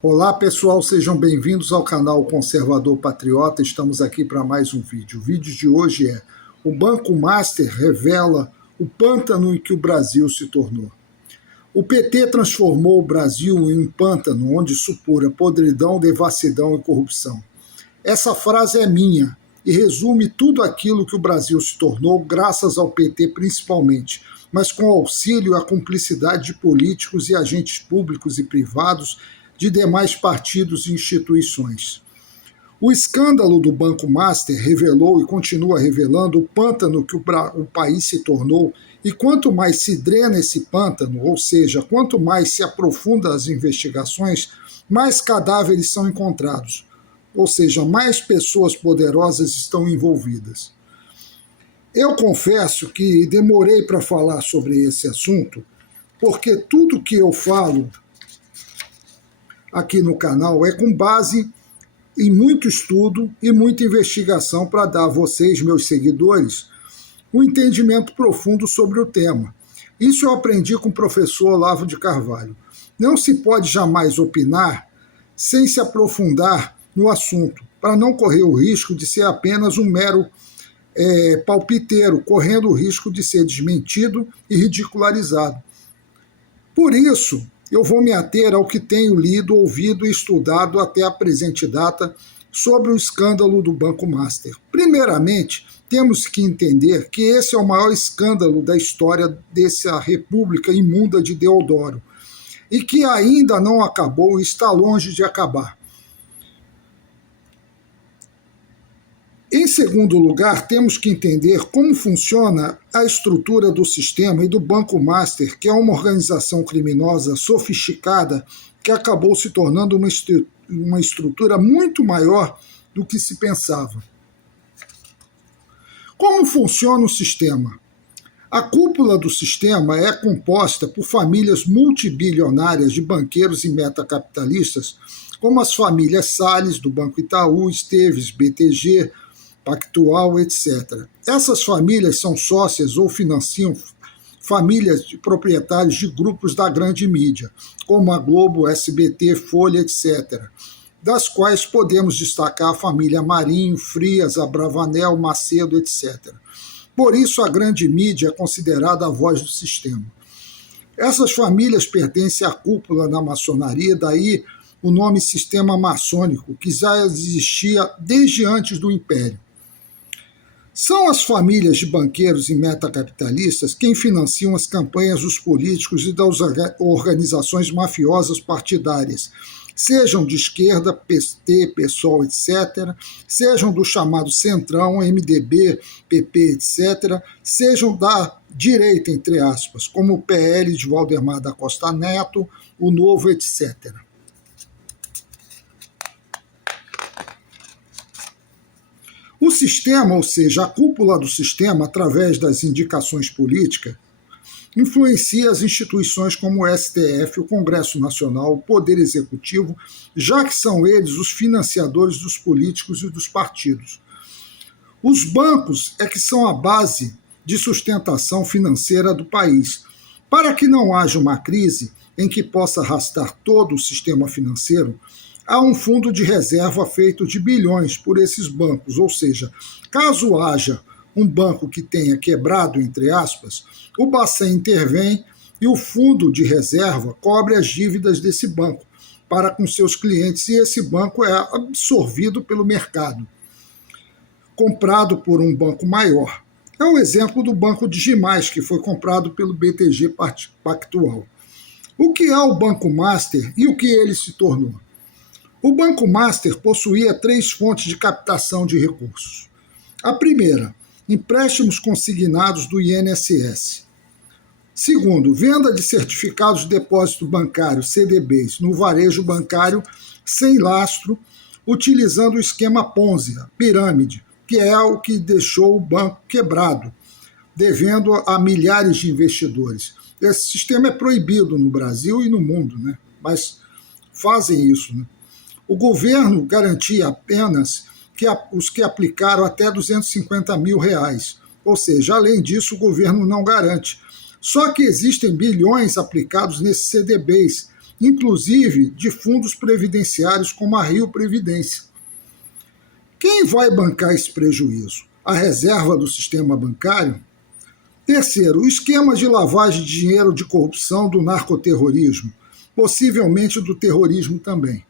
Olá pessoal, sejam bem-vindos ao canal Conservador Patriota. Estamos aqui para mais um vídeo. O vídeo de hoje é: o Banco Master revela o pântano em que o Brasil se tornou. O PT transformou o Brasil em um pântano onde supura podridão, devassidão e corrupção. Essa frase é minha e resume tudo aquilo que o Brasil se tornou graças ao PT principalmente, mas com auxílio e a cumplicidade de políticos e agentes públicos e privados de demais partidos e instituições. O escândalo do Banco Master revelou e continua revelando o pântano que o país se tornou, e quanto mais se drena esse pântano, ou seja, quanto mais se aprofunda as investigações, mais cadáveres são encontrados, ou seja, mais pessoas poderosas estão envolvidas. Eu confesso que demorei para falar sobre esse assunto, porque tudo que eu falo aqui no canal é com base em muito estudo e muita investigação para dar a vocês, meus seguidores, um entendimento profundo sobre o tema. Isso eu aprendi com o professor Olavo de Carvalho. Não se pode jamais opinar sem se aprofundar no assunto, para não correr o risco de ser apenas um mero palpiteiro, correndo o risco de ser desmentido e ridicularizado. Por isso, eu vou me ater ao que tenho lido, ouvido e estudado até a presente data sobre o escândalo do Banco Master. Primeiramente, temos que entender que esse é o maior escândalo da história dessa república imunda de Deodoro, e que ainda não acabou e está longe de acabar. Em segundo lugar, temos que entender como funciona a estrutura do sistema e do Banco Master, que é uma organização criminosa sofisticada que acabou se tornando uma estrutura muito maior do que se pensava. Como funciona o sistema? A cúpula do sistema é composta por famílias multibilionárias de banqueiros e metacapitalistas, como as famílias Salles, do Banco Itaú, Esteves, BTG, Pactual, etc. Essas famílias são sócias ou financiam famílias de proprietários de grupos da grande mídia, como a Globo, SBT, Folha, etc., das quais podemos destacar a família Marinho, Frias, Abravanel, Macedo, etc. Por isso, a grande mídia é considerada a voz do sistema. Essas famílias pertencem à cúpula da maçonaria, daí o nome sistema maçônico, que já existia desde antes do Império. São as famílias de banqueiros e metacapitalistas quem financiam as campanhas dos políticos e das organizações mafiosas partidárias, sejam de esquerda, PT, PSOL, etc., sejam do chamado Centrão, MDB, PP, etc., sejam da direita, entre aspas, como o PL de Valdemar da Costa Neto, o Novo, etc. O sistema, ou seja, a cúpula do sistema, através das indicações políticas, influencia as instituições como o STF, o Congresso Nacional, o Poder Executivo, já que são eles os financiadores dos políticos e dos partidos. Os bancos é que são a base de sustentação financeira do país. Para que não haja uma crise em que possa arrastar todo o sistema financeiro, há um fundo de reserva feito de bilhões por esses bancos, ou seja, caso haja um banco que tenha quebrado, entre aspas, o Bacen intervém e o fundo de reserva cobre as dívidas desse banco para com seus clientes, e esse banco é absorvido pelo mercado, comprado por um banco maior. É o exemplo do Banco Digimais, que foi comprado pelo BTG Pactual. O que é o Banco Master e o que ele se tornou? O Banco Master possuía 3 fontes de captação de recursos. A primeira, empréstimos consignados do INSS. Segundo, venda de certificados de depósito bancário, CDBs, no varejo bancário sem lastro, utilizando o esquema Ponzi, a pirâmide, que é o que deixou o banco quebrado, devendo a milhares de investidores. Esse sistema é proibido no Brasil e no mundo, né? Mas fazem isso, né? O governo garantia apenas os que aplicaram até R$250 mil, ou seja, além disso, o governo não garante. Só que existem bilhões aplicados nesses CDBs, inclusive de fundos previdenciários como a Rio Previdência. Quem vai bancar esse prejuízo? A reserva do sistema bancário? Terceiro, o esquema de lavagem de dinheiro de corrupção do narcoterrorismo, possivelmente do terrorismo também.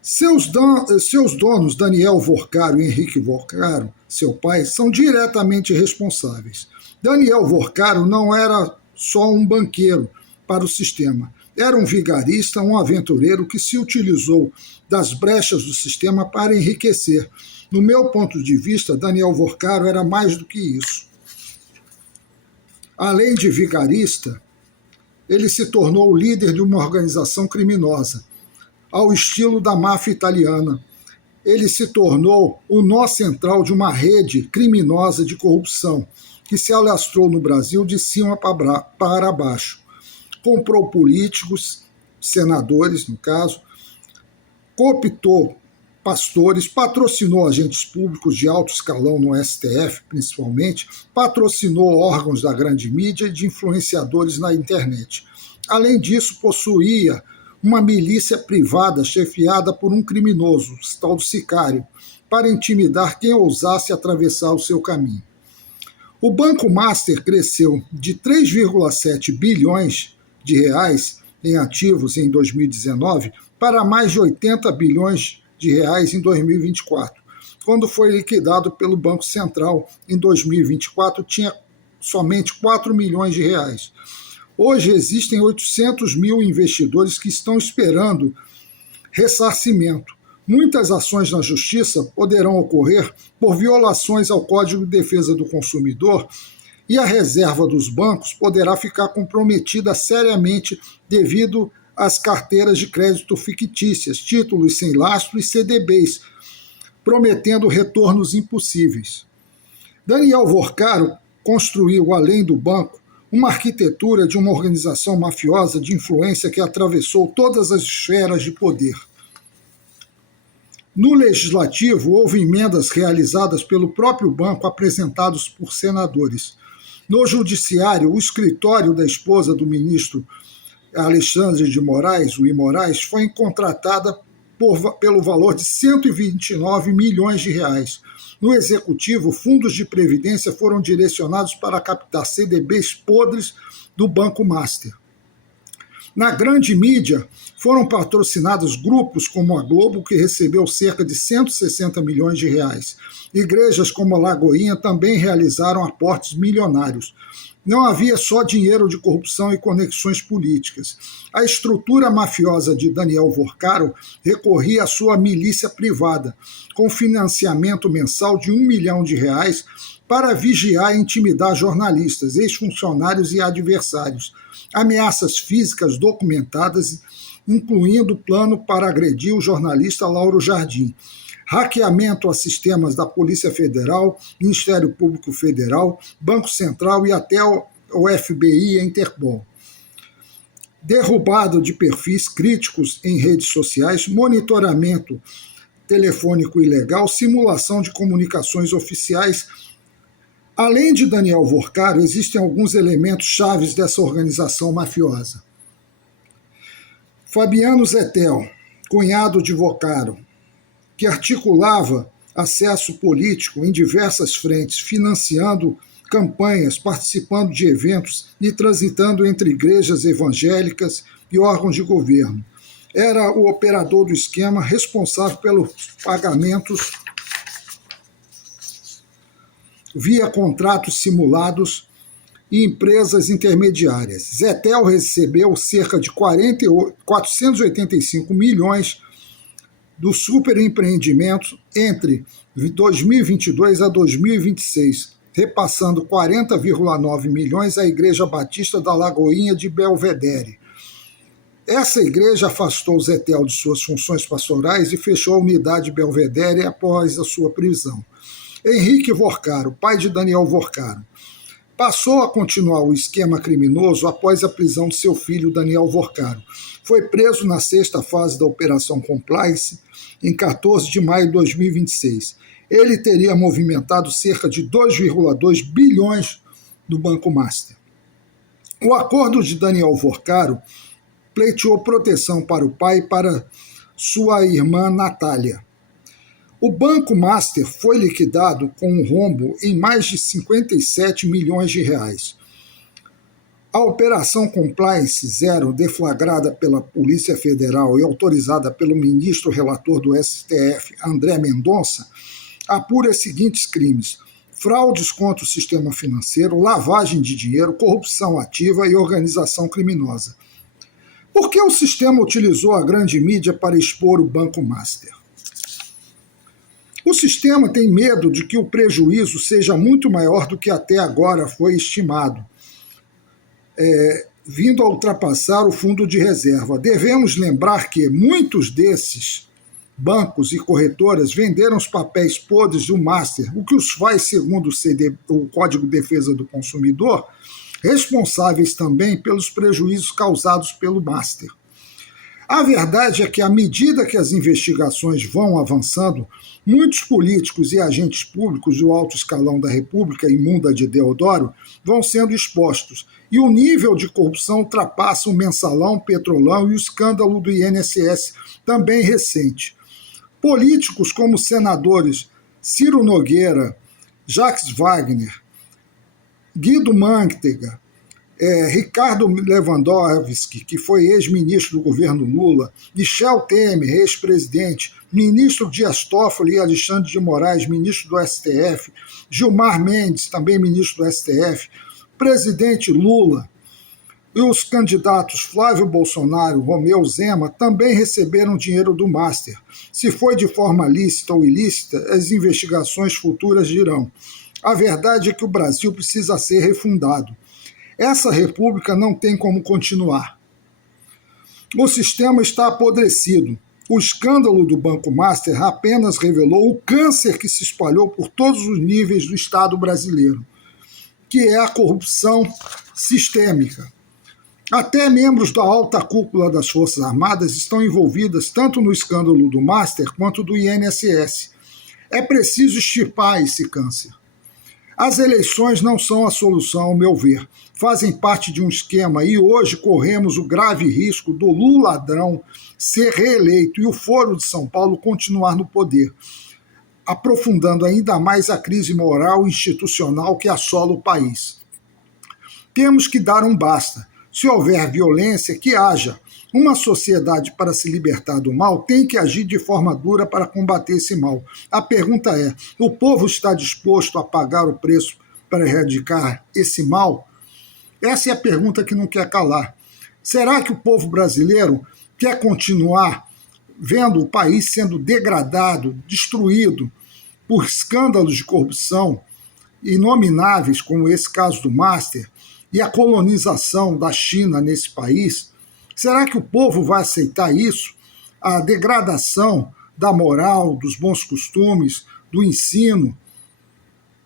Seus donos, Daniel Vorcaro e Henrique Vorcaro, seu pai, são diretamente responsáveis. Daniel Vorcaro não era só um banqueiro para o sistema, era um vigarista, um aventureiro que se utilizou das brechas do sistema para enriquecer. No meu ponto de vista, Daniel Vorcaro era mais do que isso. Além de vigarista, ele se tornou o líder de uma organização criminosa, ao estilo da máfia italiana. Ele se tornou o nó central de uma rede criminosa de corrupção, que se alastrou no Brasil de cima para baixo. Comprou políticos, senadores, no caso, cooptou pastores, patrocinou agentes públicos de alto escalão no STF, principalmente, patrocinou órgãos da grande mídia e de influenciadores na internet. Além disso, possuía uma milícia privada chefiada por um criminoso, o tal do sicário, para intimidar quem ousasse atravessar o seu caminho. O Banco Master cresceu de 3,7 bilhões de reais em ativos em 2019 para mais de 80 bilhões de reais em 2024. Quando foi liquidado pelo Banco Central em 2024, tinha somente 4 milhões de reais. Hoje existem 800 mil investidores que estão esperando ressarcimento. Muitas ações na justiça poderão ocorrer por violações ao Código de Defesa do Consumidor e a reserva dos bancos poderá ficar comprometida seriamente devido às carteiras de crédito fictícias, títulos sem lastro e CDBs, prometendo retornos impossíveis. Daniel Vorcaro construiu, além do banco, uma arquitetura de uma organização mafiosa de influência que atravessou todas as esferas de poder. No Legislativo, houve emendas realizadas pelo próprio banco apresentadas por senadores. No Judiciário, o escritório da esposa do ministro Alexandre de Moraes, o I. Moraes, foi contratada pelo valor de 129 milhões de reais. No Executivo, fundos de previdência foram direcionados para captar CDBs podres do Banco Master. Na grande mídia, foram patrocinados grupos como a Globo, que recebeu cerca de 160 milhões de reais. Igrejas como a Lagoinha também realizaram aportes milionários. Não havia só dinheiro de corrupção e conexões políticas. A estrutura mafiosa de Daniel Vorcaro recorria à sua milícia privada, com financiamento mensal de R$1 milhão para vigiar e intimidar jornalistas, ex-funcionários e adversários. Ameaças físicas documentadas, incluindo plano para agredir o jornalista Lauro Jardim. Hackeamento a sistemas da Polícia Federal, Ministério Público Federal, Banco Central e até o FBI e a Interpol. Derrubado de perfis críticos em redes sociais, monitoramento telefônico ilegal, simulação de comunicações oficiais. Além de Daniel Vorcaro, existem alguns elementos chaves dessa organização mafiosa. Fabiano Zettel, cunhado de Vorcaro, que articulava acesso político em diversas frentes, financiando campanhas, participando de eventos e transitando entre igrejas evangélicas e órgãos de governo. Era o operador do esquema responsável pelos pagamentos via contratos simulados e empresas intermediárias. Zettel recebeu cerca de 485 milhões do superempreendimento entre 2022 a 2026, repassando 40,9 milhões à Igreja Batista da Lagoinha de Belvedere. Essa igreja afastou Zettel de suas funções pastorais e fechou a unidade Belvedere após a sua prisão. Henrique Vorcaro, pai de Daniel Vorcaro, passou a continuar o esquema criminoso após a prisão de seu filho Daniel Vorcaro. Foi preso na sexta fase da Operação Compliance, em 14 de maio de 2026. Ele teria movimentado cerca de 2,2 bilhões do Banco Master. O acordo de Daniel Vorcaro pleiteou proteção para o pai e para sua irmã Natália. O Banco Master foi liquidado com um rombo em mais de 57 milhões de reais. A Operação Compliance Zero, deflagrada pela Polícia Federal e autorizada pelo ministro relator do STF, André Mendonça, apura os seguintes crimes: fraudes contra o sistema financeiro, lavagem de dinheiro, corrupção ativa e organização criminosa. Por que o sistema utilizou a grande mídia para expor o Banco Master? O sistema tem medo de que o prejuízo seja muito maior do que até agora foi estimado, vindo a ultrapassar o fundo de reserva. Devemos lembrar que muitos desses bancos e corretoras venderam os papéis podres do Master, o que os faz, segundo o Código de Defesa do Consumidor, responsáveis também pelos prejuízos causados pelo Master. A verdade é que, à medida que as investigações vão avançando, muitos políticos e agentes públicos do alto escalão da República Imunda de Deodoro vão sendo expostos, e o nível de corrupção ultrapassa o Mensalão, Petrolão e o escândalo do INSS, também recente. Políticos como senadores Ciro Nogueira, Jacques Wagner, Guido Mantega, Ricardo Lewandowski, que foi ex-ministro do governo Lula, Michel Temer, ex-presidente, ministro Dias Toffoli e Alexandre de Moraes, ministro do STF, Gilmar Mendes, também ministro do STF, presidente Lula e os candidatos Flávio Bolsonaro, Romeu Zema, também receberam dinheiro do Master. Se foi de forma lícita ou ilícita, as investigações futuras dirão. A verdade é que o Brasil precisa ser refundado. Essa república não tem como continuar. O sistema está apodrecido. O escândalo do Banco Master apenas revelou o câncer que se espalhou por todos os níveis do Estado brasileiro, que é a corrupção sistêmica. Até membros da alta cúpula das Forças Armadas estão envolvidas tanto no escândalo do Master quanto do INSS. É preciso extirpar esse câncer. As eleições não são a solução, ao meu ver. Fazem parte de um esquema e hoje corremos o grave risco do Lula ladrão ser reeleito e o Foro de São Paulo continuar no poder, aprofundando ainda mais a crise moral e institucional que assola o país. Temos que dar um basta. Se houver violência, que haja. Uma sociedade, para se libertar do mal, tem que agir de forma dura para combater esse mal. A pergunta é: o povo está disposto a pagar o preço para erradicar esse mal? Essa é a pergunta que não quer calar. Será que o povo brasileiro quer continuar vendo o país sendo degradado, destruído por escândalos de corrupção inomináveis, como esse caso do Master, e a colonização da China nesse país? Será que o povo vai aceitar isso? A degradação da moral, dos bons costumes, do ensino?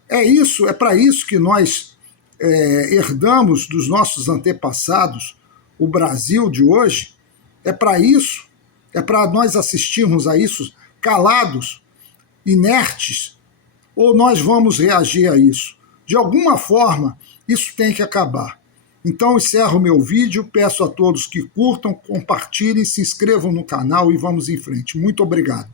É para isso que nós herdamos dos nossos antepassados o Brasil de hoje? É para isso? É para nós assistirmos a isso calados, inertes? Ou nós vamos reagir a isso? De alguma forma, isso tem que acabar. Então, encerro o meu vídeo, peço a todos que curtam, compartilhem, se inscrevam no canal e vamos em frente. Muito obrigado.